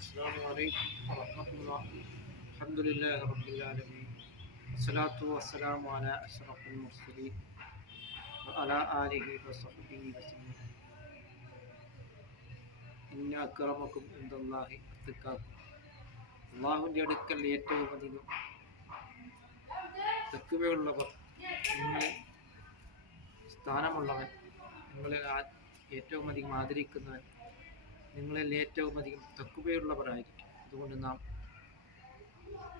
السلام عليكم ورحمة الله الحمد لله رب العالمين والصلاة والسلام على أشرف المرسلين وعلى آله وصحبه وسلم إن أكرمكم عند الله أتقاكم അള്ളാഹുവിൻ്റെ അടുക്കൽ ഏറ്റവും അധികം തെക്കുവയുള്ളവർ നിങ്ങൾ സ്ഥാനമുള്ളവൻ നിങ്ങളെ ആ- ഏറ്റവും അധികം ആദരിക്കുന്നവൻ നിങ്ങളിൽ ഏറ്റവും അധികം തക്കുവയുള്ളവരായിരിക്കും. അതുകൊണ്ട് നാം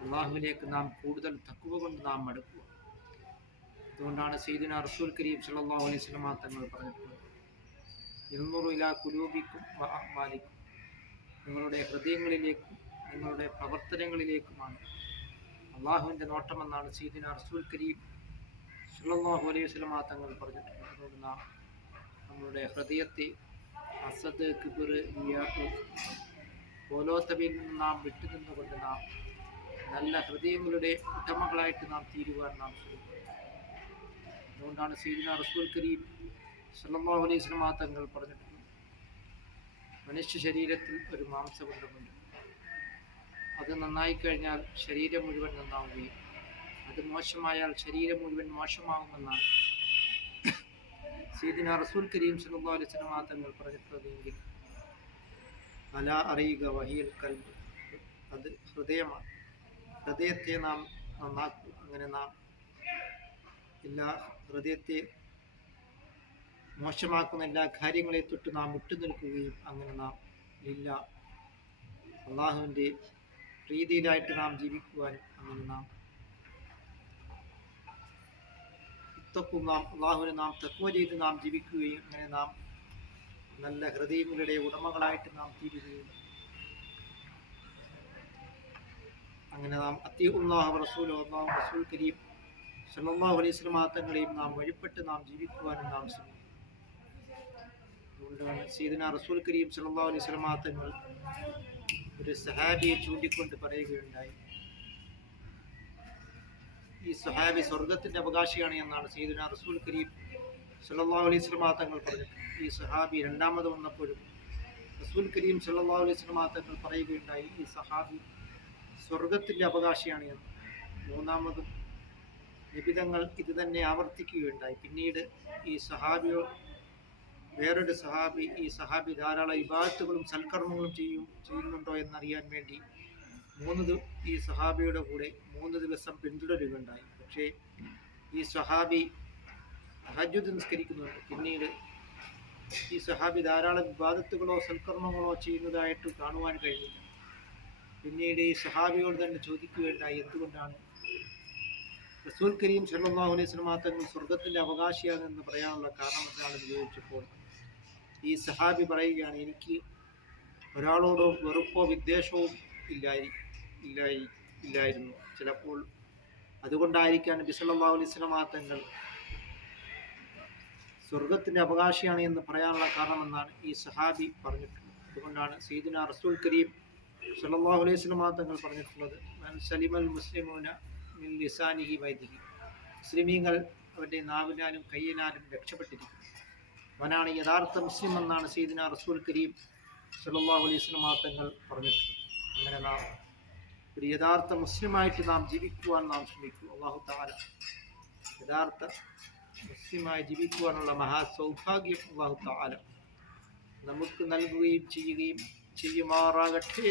അള്ളാഹുവിലേക്ക് നാം കൂടുതൽ തക്കുവ കൊണ്ട് നാം മടുക്കുക അതുകൊണ്ടാണ് സെയ്ദിന റസൂൽ കരീം സ്വല്ലല്ലാഹു അലൈഹി വസല്ലമ തങ്ങൾ പറഞ്ഞിട്ടുള്ളത്. ഇരുന്നൂറ് കുലൂബിക്കും മാലിക്കും നിങ്ങളുടെ ഹൃദയങ്ങളിലേക്കും നിങ്ങളുടെ പ്രവർത്തനങ്ങളിലേക്കുമാണ്. അള്ളാഹുവിന്റെ നോട്ടമെന്നാണ് സീദിന റസൂൽ കരീം സ്വല്ലല്ലാഹു അലൈഹി വസല്ലമ തങ്ങൾ പറഞ്ഞിട്ടുള്ളത്. അതുകൊണ്ട് നാം നമ്മളുടെ ഹൃദയത്തെ അസദ് കിബിർ റിയാഹ് പോലോത്തവയിൽ നിന്ന് നാം വിട്ടുനിന്നുകൊണ്ട് നാം നല്ല ഹൃദയങ്ങളുടെ ഉടമകളായിട്ട് നാം തീരുവാൻ നാം ശ്രമിക്കും. അതുകൊണ്ടാണ് സീദിന റസൂൽ കരീം സല്ലല്ലാഹു അലൈഹി വസല്ലമ തങ്ങൾ പറഞ്ഞിട്ടുണ്ട് മനുഷ്യ ശരീരത്തിൽ ഒരു മാംസബന്ധമുണ്ട് അത് നന്നായി കഴിഞ്ഞാൽ ശരീരം മുഴുവൻ നന്നാവുകയും അത് മോശമായാൽ ശരീരം മുഴുവൻ മോശമാകുമെന്നാണ് സീദിന റസൂൽ കരീം സല്ലല്ലാഹു അലൈഹി വസല്ലമ തങ്ങൾ പറഞ്ഞിട്ടുള്ളതെങ്കിൽ അല അറിയുക വഹിയൽ കൽബ്. അത് ഹൃദയമാണ്. ഹൃദയത്തെ നാം നന്നാക്കും. അങ്ങനെ നാം എല്ലാ ഹൃദയത്തെ മോശമാക്കുന്ന എല്ലാ കാര്യങ്ങളെ തൊട്ട് നാം വിട്ടു നിൽക്കുകയും അങ്ങനെ നാം ഇല്ല. അള്ളാഹുവിന്റെ പ്രീതിയിലായിട്ട് നാം ജീവിക്കുവാനും അങ്ങനെ നാം ഇത്തക്കും നാം അള്ളാഹുവിനെ നാം തക്കുവ ചെയ്ത് നാം ജീവിക്കുകയും അങ്ങനെ നാം നല്ല ഹൃദയങ്ങളുടെ ഉടമകളായിട്ട് നാം തീരുകയും അങ്ങനെ നാം അത്തിയുള്ളാഹു റസൂൽ അള്ളാഹു റസൂൽ കരീം സല്ലല്ലാഹു അലൈഹി വസല്ലമ തങ്ങളെയും നാം വഴിപ്പെട്ട് നാം ജീവിക്കുവാനും നാം ശ്രമിക്കും. സീദന റസൂൽ കരീം സല്ലല്ലാഹു അലൈഹി വസല്ലമ തങ്ങൾ ഒരു സഹാബിയെ ചൂണ്ടിക്കൊണ്ട് പറയുകയുണ്ടായി. ഈ സഹാബി സ്വർഗത്തിന്റെ അവകാശിയാണ് എന്നാണ് സീദുന റസൂൽ കരീം സല്ലാ അലൈഹി സ്വലമാങ്ങൾ പറഞ്ഞത്. ഈ സഹാബി രണ്ടാമത് വന്നപ്പോഴും റസൂൽ കരീം സല്ലാ അലൈഹി സ്വലമാങ്ങൾ പറയുകയുണ്ടായി ഈ സഹാബി സ്വർഗത്തിന്റെ അവകാശിയാണ് എന്ന്. മൂന്നാമതും നിബിതങ്ങൾ ഇത് തന്നെ ആവർത്തിക്കുകയുണ്ടായി. പിന്നീട് ഈ സഹാബിയോ വേറൊരു സഹാബി ഈ സഹാബി ധാരാളം ഇബാദത്തുകളും സൽക്കർമ്മങ്ങളും ചെയ്യും ചെയ്യുന്നുണ്ടോ എന്നറിയാൻ വേണ്ടി മൂന്ന് ഈ സഹാബിയുടെ കൂടെ മൂന്ന് ദിവസം പിന്തുടരുകയുണ്ടായി പക്ഷേ ഈ സഹാബി ഹജ്ജുദ് നിസ്കരിക്കുന്നുണ്ട്. പിന്നീട് ഈ സഹാബി ധാരാളം വിവാദത്തുകളോ സൽക്കർമ്മങ്ങളോ ചെയ്യുന്നതായിട്ട് കാണുവാൻ കഴിയില്ല പിന്നീട് ഈ സഹാബിയോട് തന്നെ ചോദിക്കുകയുണ്ടായി എന്തുകൊണ്ടാണ്? റസൂൽ കരീം സല്ലല്ലാഹു അലൈഹി സ്വലമാ തങ്ങൾ സ്വർഗത്തിന്റെ അവകാശിയാണെന്ന് പറയാനുള്ള കാരണം എന്താണെന്ന് ചോദിച്ചപ്പോൾ ഈ സഹാബി പറയുകയാണ് എനിക്ക് ഒരാളോടോ വെറുപ്പോ വിദ്വേഷവും ഇല്ലായി ഇല്ലായി ഇല്ലായിരുന്നു. ചിലപ്പോൾ അതുകൊണ്ടായിരിക്കാൻ അലൈഹി വസല്ലമ തങ്ങൾ സ്വർഗത്തിന്റെ അവകാശിയാണ് എന്ന് പറയാനുള്ള കാരണമെന്നാണ് ഈ സഹാബി പറഞ്ഞിട്ടുള്ളത്. അതുകൊണ്ടാണ് സീദിന റസൂൽ കരീം സല്ലല്ലാഹു അലൈഹി വസല്ലമ തങ്ങൾ പറഞ്ഞിട്ടുള്ളത് സലിമൽ മുസ്ലിമൂന മിൻ ലിസാനിഹി വൈദികി മുസ്ലിമീങ്ങൾ അവന്റെ നാവിനാലും കയ്യിനാലും രക്ഷപ്പെട്ടിരിക്കും അവനാണ് യഥാർത്ഥ മുസ്ലിം എന്നാണ് സീദിന റസൂൽ കരീം സല്ലല്ലാഹു അലൈഹി വസല്ലമ തങ്ങൾ പറഞ്ഞിട്ടുള്ളത്. അങ്ങനെ നാം ഒരു യഥാർത്ഥ മുസ്ലിമായിട്ട് നാം ജീവിക്കുവാൻ നാം ശ്രമിക്കും. അള്ളാഹു താല യഥാർത്ഥ മുസ്ലിമായി ജീവിക്കുവാനുള്ള മഹാസൗഭാഗ്യം അള്ളാഹു താല നമുക്ക് നൽകുകയും ചെയ്യുകയും ചെയ്യുമാറാകട്ടെ.